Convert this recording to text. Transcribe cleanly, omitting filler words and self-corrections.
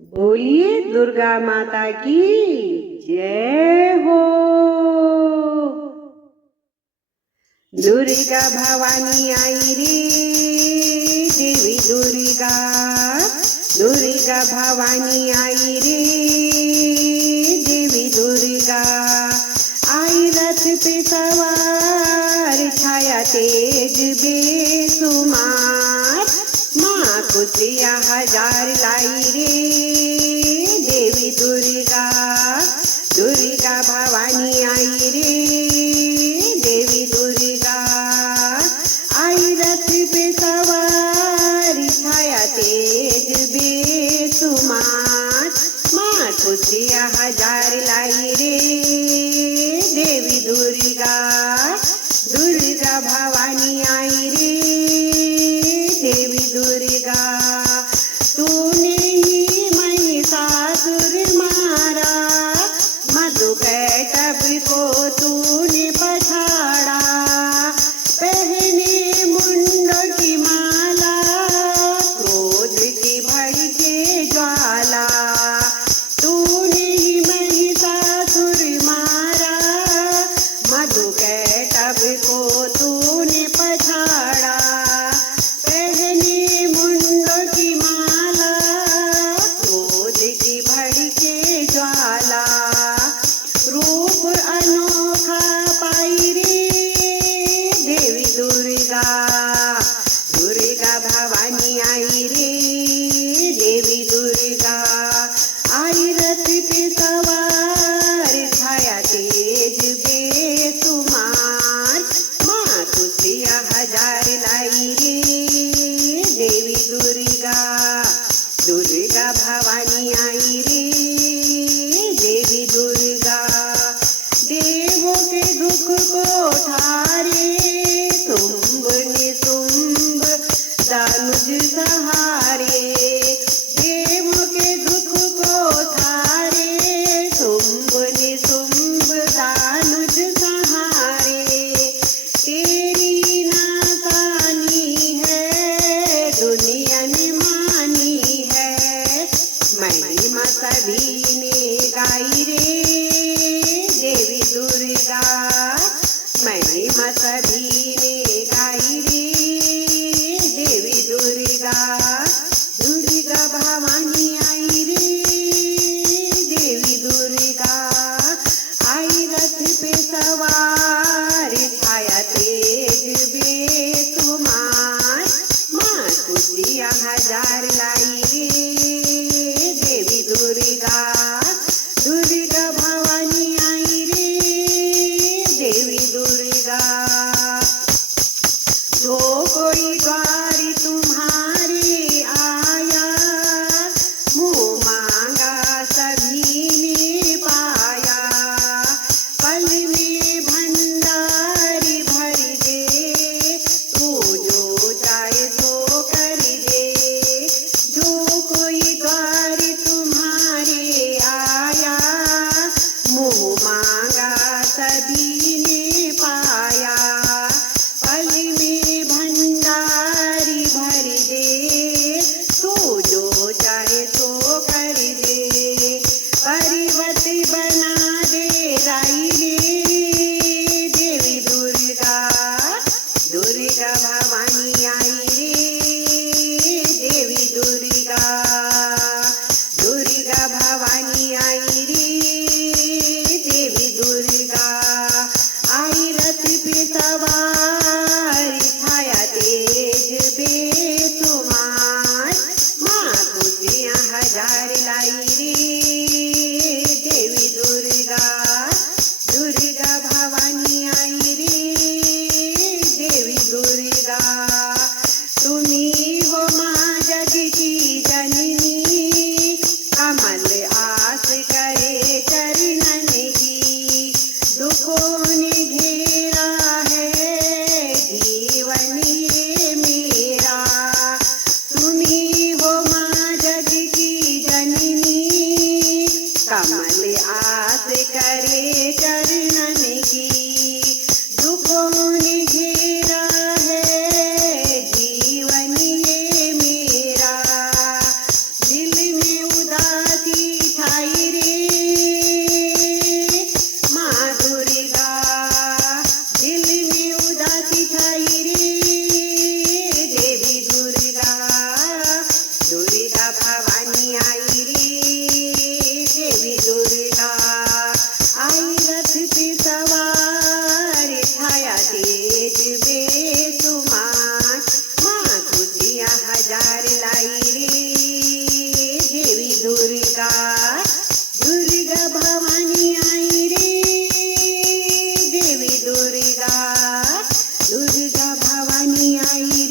बोलिए दुर्गा माता की जय हो। दुर्गा भवानी आई रे, देवी दुर्गा। दुर्गा भवानी आई रे, देवी दुर्गा। आई रथ पे सवार, छाया तेज बेसुमार। माँ खुशियाँ हजार लाई रे, देवी दुर्गा। दुर्गा भवानी आई रे, देवी दुर्गा। आई रथ पे सवार, छाया तेज बेसुमार। माँ खुशियाँ हजार लाई रे, देवी दुर्गा। दुर्गा भवानी आई रे, देवी दुर्गा। तूने ही महिषासुर मारा, मधुकैटभ को तूने पछाड़ा। पहने मुंड की माला, क्रोध की भड़के ज्वाला। तूने ही महिषासुर मारा, मधुकैटभ को तूने पछाड़ा। पहने मुंड की माला, क्रोध की भड़के ज्वाला। रूप अनोखा पाई रे, देवी दुर्गा। दुर्गा भवानी आई रे, देवी दुर्गा। आई रथ पे सवार, छाया तेज बेसुमार। माँ खुशियाँ हजार लाई रे, देवी दुर्गा। दुर्गा भवानी आई रे, देवी दुर्गा। देवों के दुख को ठारे, शुंभ निशुंभ दानुज सहारे। देवों के दुख को ठारे, शुंभ निशुंभ दानुज सहारे। तेरी नादानी है, दुनिया ने मानी है। महिमा सभी ने गाई रे, देवी दुर्गा। महिमा सभी ने गाई रे, देवी दुर्गा। दुर्गा भवानी आई रे, देवी दुर्गा। आई रथ पे सवार, छाया तेज बेसुमार। माँ खुशियाँ हजार लाई रे, देवी दुर्गा। दुर्गा भवानी आई रे, देवी दुर्गा। जो कोई द्वार तुम्हारे आया, मुँह मांगा सभी ने पाया। पल में भंडारी भर दे, तू जो चाहे सो कर दे। जो कोई द्वार तुम्हारे आया, मुँह मांगा सभी ने पाया। पल में भंडारी भर दे, तू जो चाहे सो कर दे। पर्वत बना दे राई रे, देवी दुर्गा। दुर्गा भवानी आई रे, देवी दुर्गा। दुर्गा भवानी आई रे, देवी दुर्गा। आई रथ पे सवार, छाया तेज बेसुमार। माँ खुशियाँ हजार लाई रे, देवी दुर्गा। दुर्गा भवानी आई रे, देवी दुर्गा। तुम्ही हो माँ जग की जननी, कमल आस करे चरणन की। दुखों ने घेरा है जीवन ये मेरा। तुम्ही हो माँ जग की जननी, कमल आस करे चरणन की। दुखों ने घेरा है जीवन ये मेरा। दिल में उदास भवानी आई